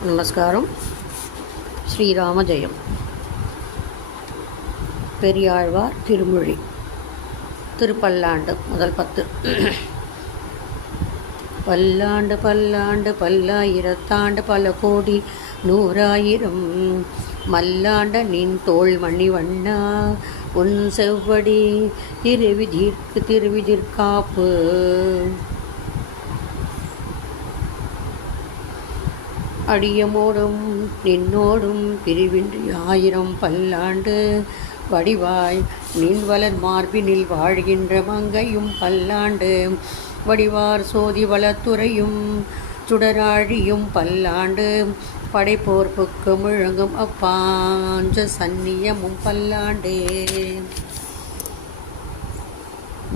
நமஸ்காரம். ஸ்ரீராம ஜெயம். பெரியாழ்வார் திருமொழி திருப்பல்லாண்டு முதல் 10. பல்லாண்டு பல்லாண்டு பல்லாயிரத்தாண்டு பல கோடி நூறாயிரம் மல்லாண்ட நின் தோள் மணிவண்ணா உன் செவ்வடி திருவிதிர்காப்பு அடியமோடும் நின்னோடும் பிரிவின்றி 1000 பல்லாண்டு வடிவாய் நின் வளர் மார்பினில் வாழ்கின்ற மங்கையும் பல்லாண்டு வடிவார் சோதி வளத்துறையும் சுடராழியும் பல்லாண்டு படைப்போர்ப்புக்கு முழங்கும் அப்பாஞ்ச சந்நியமும் பல்லாண்டே.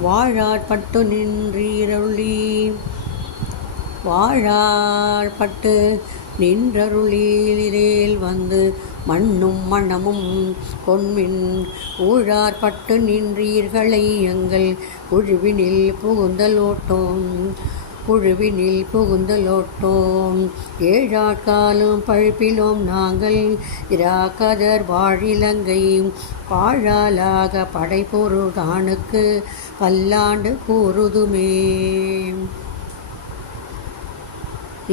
வாழாற்பட்டு நின்றீரருளி வாழாற்பட்டு நின்றருளிலேல் வந்து மண்ணும் மணமும் கொன்மின் ஊழாற்பட்டு நின்றீர்களை எங்கள் புழுவினில் புகுந்தலோட்டோம் ஏழாட்காலும் பழுப்பிலோம் நாங்கள் இராக்கதர் வாழிலங்கை பாழாலாக படைப்பொருளானுக்கு பல்லாண்டு கூறுதுமே.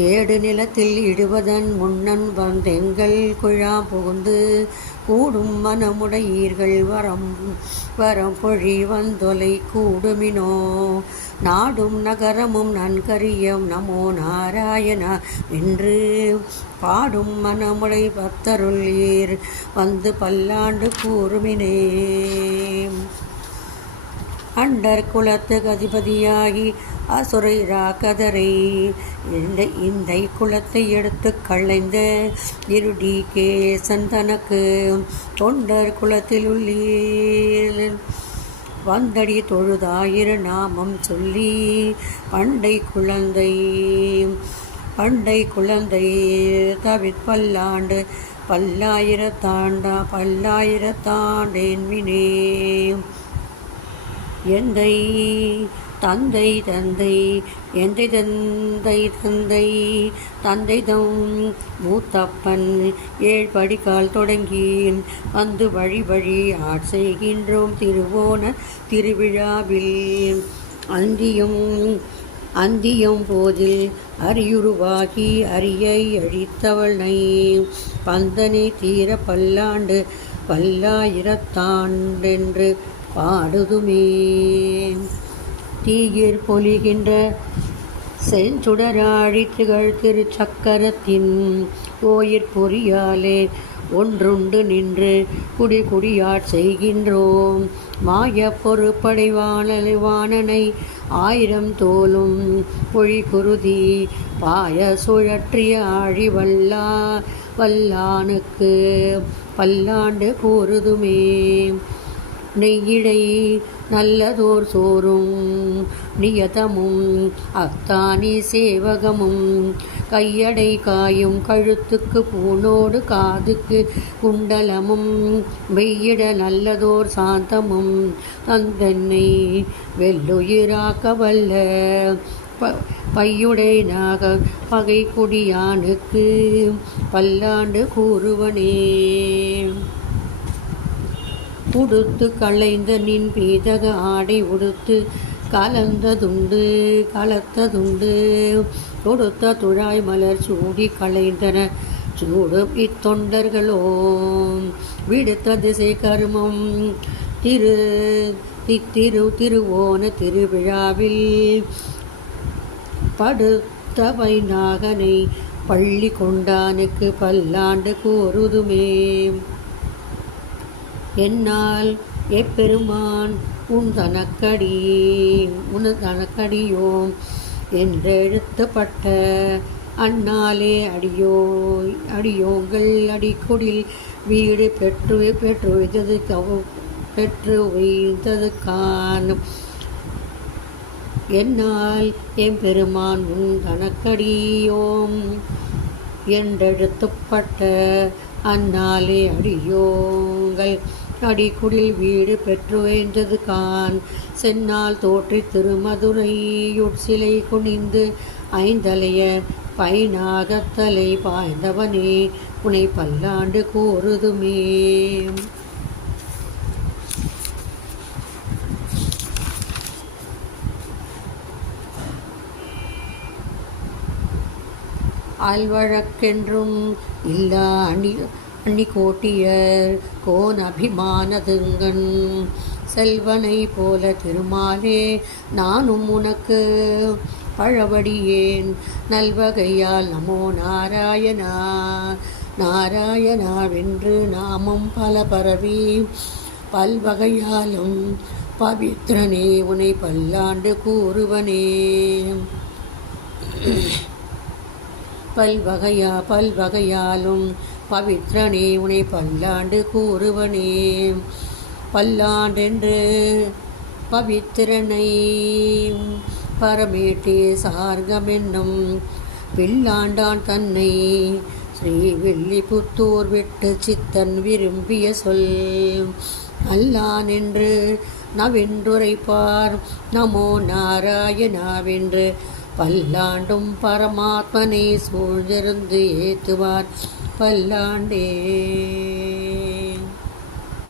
ஏடு நிலத்தில் இடுவதன் முன்னன் வந்தெங்கள் குழாம் புகுந்து கூடும் மனமுடையீர்கள் வரம் பொழி வந்தொலை கூடுமினோ நாடும் நகரமும் நன்கரியம் நமோ நாராயணா என்று பாடும் மனமுடை பக்தருளீர் வந்து பல்லாண்டு கூறுமினே. அண்டர் குலத்து அதிபதியாகி அசுரை ராக்கதரை இந்த குலத்தை எடுத்து களைந்த இருடி கேசன் தனக்கு தொண்டர் குலத்தில் உள்ளீர் வந்தடி தொழுதாயிர நாமம் சொல்லி பண்டை குழந்தை தவிர்ப்பல்லாண்டு பல்லாயிரத்தாண்டேன்வினே. எந்தை தந்தை தம் மூத்தப்பன் 7 படிக்கால் தொடங்கி வந்து வழி ஆட்செய்கின்றோம் திருவோண திருவிழாவில் அந்தியும் போதில் அரியுருவாகி அரியை அழித்தவளை பந்தனை தீர பல்லாயிரத்தாண்டென்று பாடுதுமே. தீயிற் பொலிகின்ற செஞ்சுடராழி திகழ் திருச்சக்கரத்தின் கோயிற் பொறியாலே ஒன்றுண்டு நின்று குடியாட் செய்கின்றோம் மாய பொறுப்படை வாணனை 1000 தோலும் பொழி குருதி பாய சுழற்றிய ஆழி வல்லானுக்கு பல்லாண்டு கூறுதுமே. நெய்யிழை நல்லதோர் சோறும் நியதமும் அத்தானி சேவகமும் கையடை காயும் கழுத்துக்கு பூனோடு காதுக்கு குண்டலமும் வெய்யிட நல்லதோர் சாந்தமும் தந்தென்னை வெள்ளுயிராக்க வல்ல பையுடை நாக பகை குடியானுக்கு பல்லாண்டு கூறுவனே. உடுத்து களைந்த நின் பீதக ஆடை உடுத்து கலத்ததுண்டு தொடுத்த துழாய் மலர் சூடி களைந்தன சூடும் இத்தொண்டர்களோ விடுத்த திசை கருமம் திருவோண திருவிழாவில் படுத்த வைநாகனை பள்ளி கொண்டானுக்கு பல்லாண்டு கூறுதுமே. என்னால் எப்பெருமான் உன் தனக்கடியோம் என்றெழுத்தப்பட்ட அந்நாளே அடியோங்கள் அடிக்குடில் வீடு பெற்று வைத்தது காணும். என்னால் எம்பெருமான் உன் தனக்கடியோம் என்றெழுத்தப்பட்ட அந்நாளே அடியோங்கள் அடிக்குடில் வீடு பெற்று வேண்டது கான் சென்னால் தோற்றி திருமதுரையுட் சிலை குனிந்து ஐந்தலைய பைநாகத்தலை பாய்ந்தவனே உனை பல்லாண்டு கூறுதுமே. ஆழ்வழக்கென்றும் இல்லா அணி கோட்டியர் கோன் அபிமானதுங்கன் செல்வனை போல திருமாலே நானும் உனக்கு பழவடியேன் நல்வகையால் நமோ நாராயணா நாராயணாவென்று நாமம் பல பரவி பல்வகையாலும் பவித்ரனே உனை பல்லாண்டு கூறுவனே. பல்வகையாலும் பவித்ரனே உனை பல்லாண்டு கூறுவனே. பல்லாண்டென்று பவித்திரனை பரமேட்டே சார்கமென்னும் வில்லாண்டான் தன்னை ஸ்ரீ வில்லிபுத்தூர் விட்டு சித்தன் விரும்பிய சொல் அல்லான் என்று நவென்றுரைப்பார் நமோ நாராயணாவென்று பல்லாண்டும் பரமாத்மனை சூழ்ந்திருந்து ஏத்துவார் பல்லாண்டே.